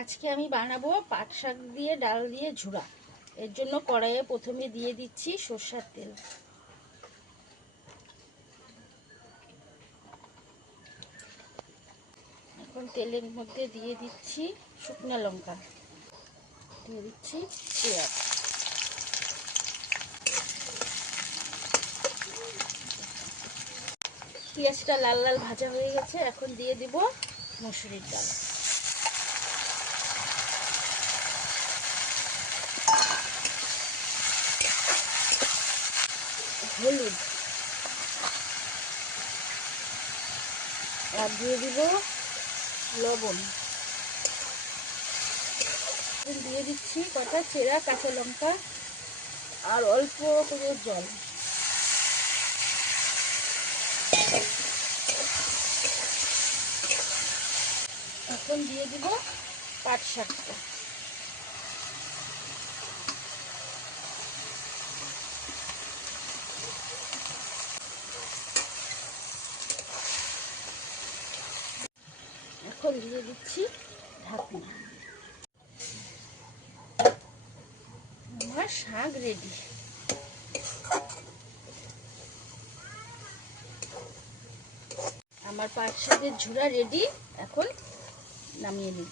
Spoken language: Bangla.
আজকে আমি বানাবো পাট শাক দিয়ে ডাল দিয়ে ঝুরা। এর জন্য কড়াইয়ে প্রথমে দিয়ে দিচ্ছি সরষের তেল। এখন তেলের মধ্যে দিয়ে দিচ্ছি শুকনো লঙ্কা, দিয়ে দিচ্ছি পেঁয়াজ। পেঁয়াজটা লাল লাল ভাজা হয়ে গেছে, এখন দিয়ে দিব মসুরির ডাল। হলুদ আর দিয়ে দিব লবণ। দিয়ে দিচ্ছি কটা চেরা কাঁচা লঙ্কা আর অল্প করে জল। এখন দিয়ে দিব পাট শাকটা। এখন দিয়ে দিচ্ছি ঢাকনা। আমার শাক রেডি। আমার পাট শাকের ঝুরা রেডি, এখন নামিয়ে নিব।